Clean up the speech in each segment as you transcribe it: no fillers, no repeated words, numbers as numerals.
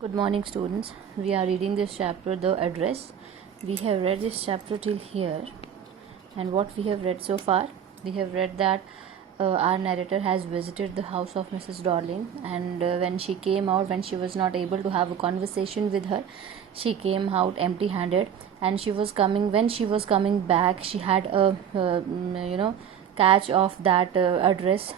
Good morning, students. We are reading this chapter, The Address. We have read this chapter till here, and what we have read so far, we have read that our narrator has visited the house of Mrs. Darling, and when she came out, when she was not able to have a conversation with her, she came out empty-handed, and she was coming. When she was coming back, she had a catch of that address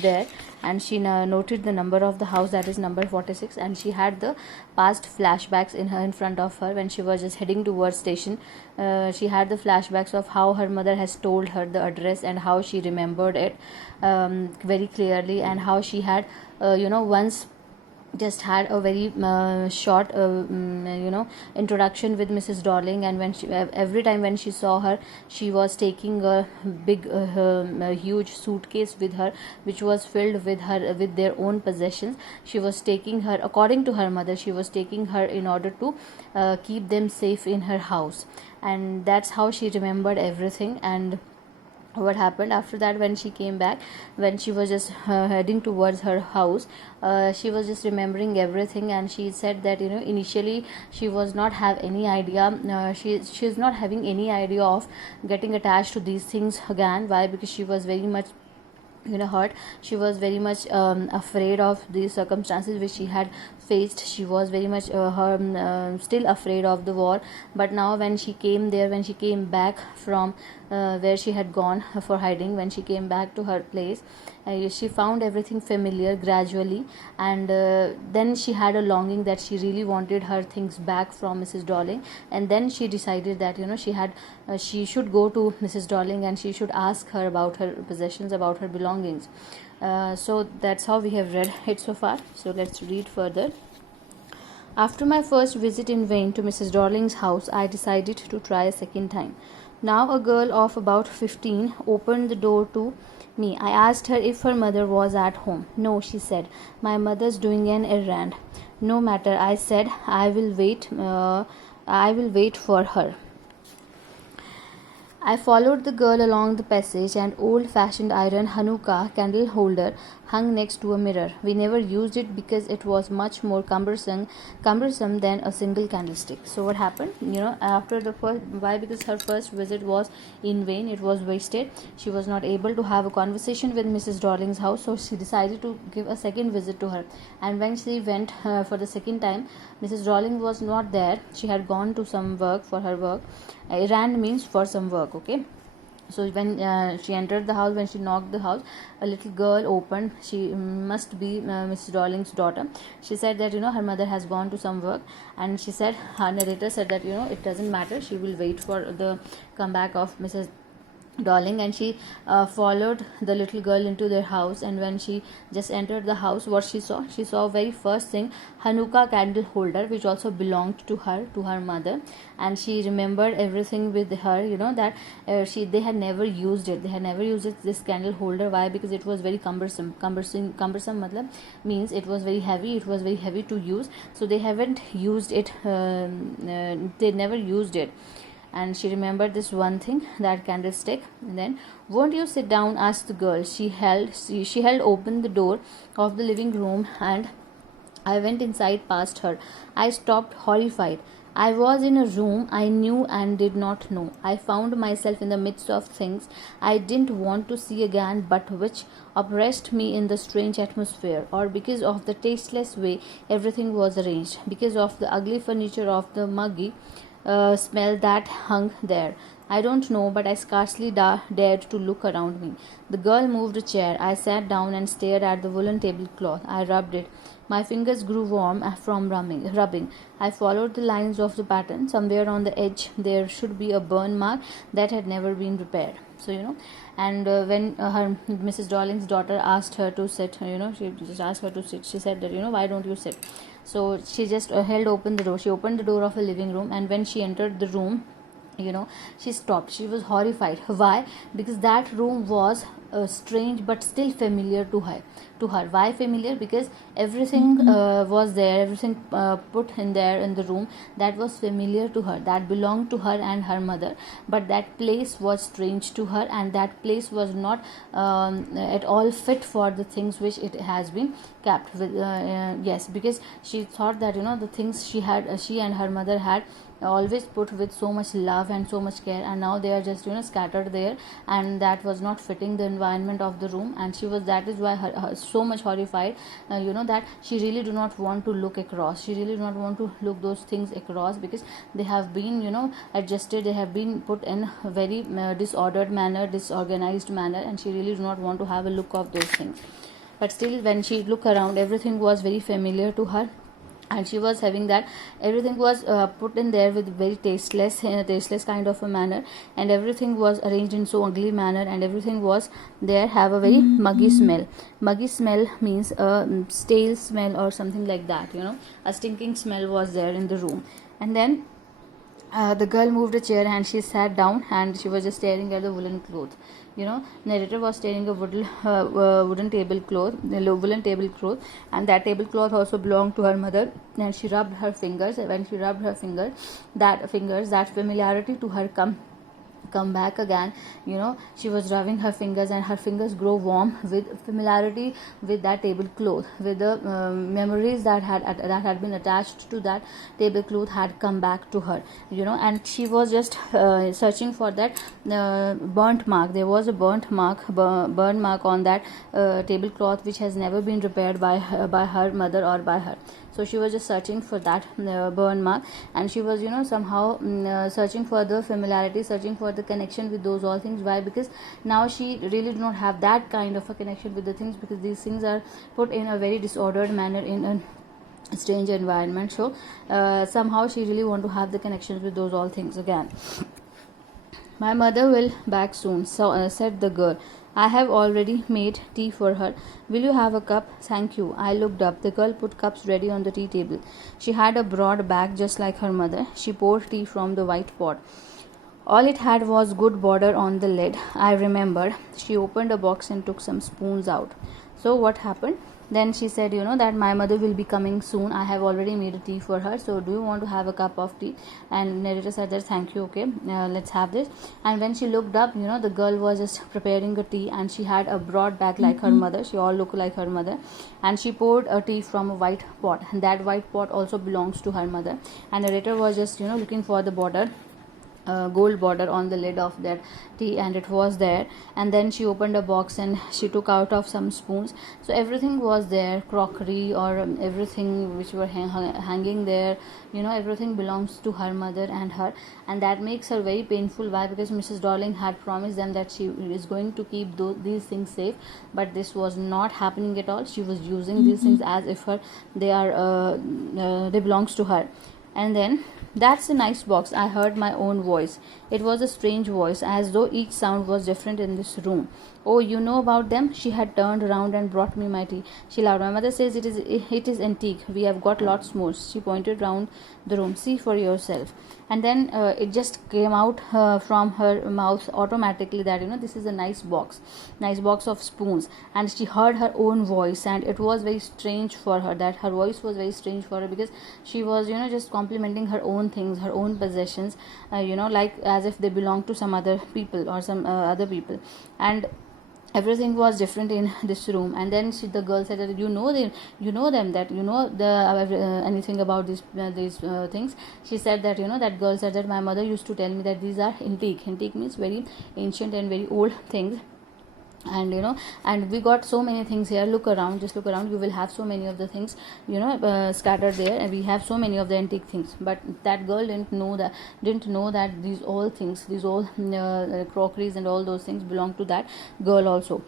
there, and she noted the number of the house, that is number 46, and she had the past flashbacks in front of her. When she was just heading towards station, she had the flashbacks of how her mother has told her the address and how she remembered it very clearly, and how she had once just had a very short introduction with Mrs. Darling, and when she, every time when she saw her, she was taking a big a huge suitcase with her, which was filled with their own possessions. She was taking her, according to her mother, she was taking her in order to keep them safe in her house, and that's how she remembered everything. And what happened after that, when she came back, when she was just heading towards her house, she was just remembering everything, and she said that initially she was not have any idea, she is not having any idea of getting attached to these things again. Why? Because she was very much hurt. She was very much afraid of the circumstances which she had faced. She was very much still afraid of the war. But now when she came there, when she came back from where she had gone for hiding, when she came back to her place, she found everything familiar gradually, and then she had a longing that she really wanted her things back from Mrs. Darling. And then she decided that she should go to Mrs. Darling, and she should ask her about her possessions, about her belongings. So that's how we have read it so far. So let's read further. After my first visit in vain to Mrs. Darling's house, I decided to try a second time. Now a girl of about 15 opened the door to me. I asked her if her mother was at home. No, she said. My mother's doing an errand. No matter, I said. I will wait for her. I followed the girl along the passage. An old-fashioned iron Hanukkah candle holder hung next to a mirror. We never used it because it was much more cumbersome than a single candlestick. So what happened? After the first, why? Because her first visit was in vain. It was wasted. She was not able to have a conversation with Mrs. Darling's house, so she decided to give a second visit to her. And when she went for the second time, Mrs. Darling was not there. She had gone to some work, for her work. Errand means for some work, okay? So when she entered the house, when she knocked the house, a little girl opened. She must be Mrs. Darling's daughter. She said that her mother has gone to some work, and she said, her narrator said that it doesn't matter, she will wait for the comeback of Mrs. Darling. And she followed the little girl into their house, and when she just entered the house, what she saw very first thing, Hanukkah candle holder, which also belonged to her mother. And she remembered everything with her, that they had never used it, this candle holder. Why? Because it was very cumbersome matlab means it was very heavy to use, so they haven't used it, they never used it. And she remembered this one thing, that candlestick. And then, won't you sit down? Asked the girl. She held open the door of the living room, and I went inside past her. I stopped, horrified. I was in a room I knew and did not know. I found myself in the midst of things I didn't want to see again, but which oppressed me in the strange atmosphere, or because of the tasteless way everything was arranged, because of the ugly furniture, of the muggy smell that hung there. I don't know, but I scarcely dared to look around me. The girl moved a chair. I sat down and stared at the woolen tablecloth. I rubbed it. My fingers grew warm from rubbing. I followed the lines of the pattern. Somewhere on the edge there should be a burn mark that had never been repaired. So and when her Mrs. Darling's daughter asked her to sit, she just asked her to sit. She said that why don't you sit? So she just held open the door. She opened the door of the living room, and when she entered the room, she stopped. She was horrified. Why? Because that room was strange but still familiar to her. Why familiar? Because everything was there, everything put in there in the room that was familiar to her, that belonged to her and her mother, but that place was strange to her, and that place was not at all fit for the things which it has been kept with. Yes, because she thought that the things she and her mother had always put with so much love and so much care, and now they are just scattered there, and that was not fitting the environment of the room. And that is why her so much horrified, that she really do not want to look across, she really do not want to look those things across, because they have been adjusted, they have been put in a very disordered manner, disorganized manner, and she really do not want to have a look of those things. But still, when she looked around, everything was very familiar to her, and she was having that everything was put in there with very tasteless kind of a manner, and everything was arranged in so ugly manner, and everything was there have a very muggy smell. Muggy smell means a stale smell or something like that, a stinking smell was there in the room. And then the girl moved a chair and she sat down, and she was just staring at the woolen cloth. Narrator was staring a wooden tablecloth, woolen tablecloth, and that tablecloth also belonged to her mother. And she rubbed her fingers. When she rubbed her fingers, that familiarity to her come back again. She was rubbing her fingers, and her fingers grow warm with familiarity with that tablecloth, with the memories that had been attached to that tablecloth had come back to her. And she was just searching for that burnt mark. There was a burnt mark on that tablecloth, which has never been repaired by her mother or by her. So she was just searching for that burn mark, and she was somehow searching for the familiarity, searching for the connection with those all things. Why? Because now she really do not have that kind of a connection with the things, because these things are put in a very disordered manner in a strange environment. So somehow she really want to have the connections with those all things again. My mother will back soon, said the girl. I have already made tea for her. Will you have a cup? Thank you. I looked up. The girl put cups ready on the tea table. She had a broad back just like her mother. She poured tea from the white pot. All it had was good border on the lid, I remembered. She opened a box and took some spoons out. So what happened? Then she said, that my mother will be coming soon. I have already made a tea for her. So do you want to have a cup of tea? And narrator said that, thank you. Okay, let's have this. And when she looked up, the girl was just preparing a tea, and she had a broad back like her mother. She all looked like her mother. And she poured a tea from a white pot. And that white pot also belongs to her mother. And narrator was just, looking for the border. Gold border on the lid of that tea, and it was there. And then she opened a box and she took out of some spoons. So everything was there, crockery or everything which were hanging there, everything belongs to her mother and her. And that makes her very painful. Why? Because Mrs. Darling had promised them that she is going to keep these things safe, but this was not happening at all. She was using these things as if they belongs to her. And then, that's a nice box. I heard my own voice. It was a strange voice, as though each sound was different in this room. Oh, you know about them? She had turned around and brought me my tea. She laughed. My mother says it is antique. We have got lots more. She pointed round the room. See for yourself. And then it just came out from her mouth automatically that this is a nice box of spoons. And she heard her own voice, and it was very strange for her. That her voice was very strange for her, because she was just complimenting her own things, her own possessions, like as if they belong to some other people or some other people. And everything was different in this room. And then the girl said that anything about these things. She said that that girl said that my mother used to tell me that these are antique means very ancient and very old things. And and we got so many things here. Just look around, you will have so many of the things scattered there, and we have so many of the antique things. But that girl didn't know that these all crockeries and all those things belong to that girl also.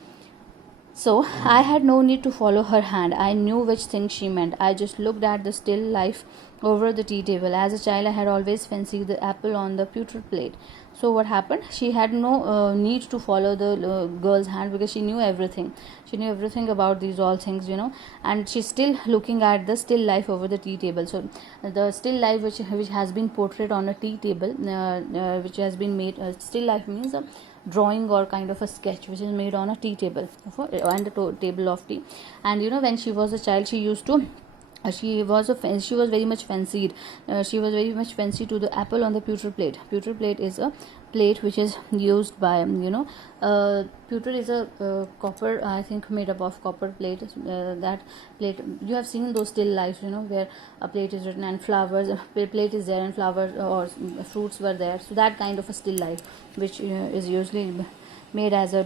So I had no need to follow her hand. I knew which thing she meant. I just looked at the still life over the tea table. As a child, I had always fancied the apple on the pewter plate. So what happened? She had no need to follow the girl's hand, because she knew everything. She knew everything about these all things, and she's still looking at the still life over the tea table. So the still life which has been portrayed on a tea table, which has been made, still life means drawing or kind of a sketch which is made on a tea table and the table of tea. And when she was a child, she used to she was very much fancied. She was very much fancy to the apple on the pewter plate. Pewter plate is a plate which is used by pewter is a copper, I think, made up of copper plate. That plate, you have seen those still lifes, where a plate is written and flowers, a plate is there and flowers or fruits were there. So that kind of a still life which is usually made as a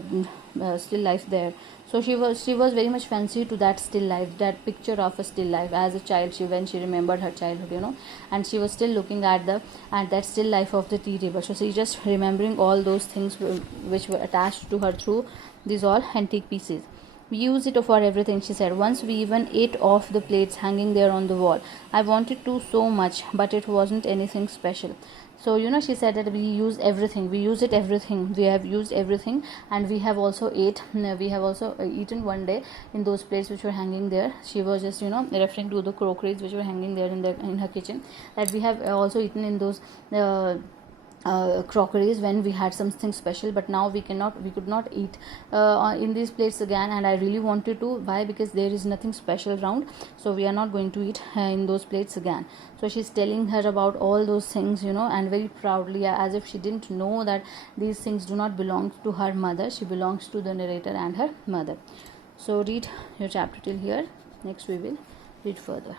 still life there. So she was very much fancy to that still life, that picture of a still life as a child. When she remembered her childhood, and she was still looking at that still life of the tea table. So she just remembering all those things which were attached to her through these all antique pieces. We use it for everything, she said. Once we even ate off the plates hanging there on the wall. I wanted to so much, but it wasn't anything special. So she said that we use everything, we use it everything, we have used everything, and we have also eaten one day in those plates which were hanging there. She was just referring to the crockeries which were hanging there in her kitchen, that we have also eaten in those crockeries when we had something special, but now we could not eat in these plates again, and I really wanted to. Why? Because there is nothing special around, so we are not going to eat in those plates again. So she's telling her about all those things, and very proudly, as if she didn't know that these things do not belong to her mother. She belongs to the narrator and her mother. So read your chapter till here. Next we will read further.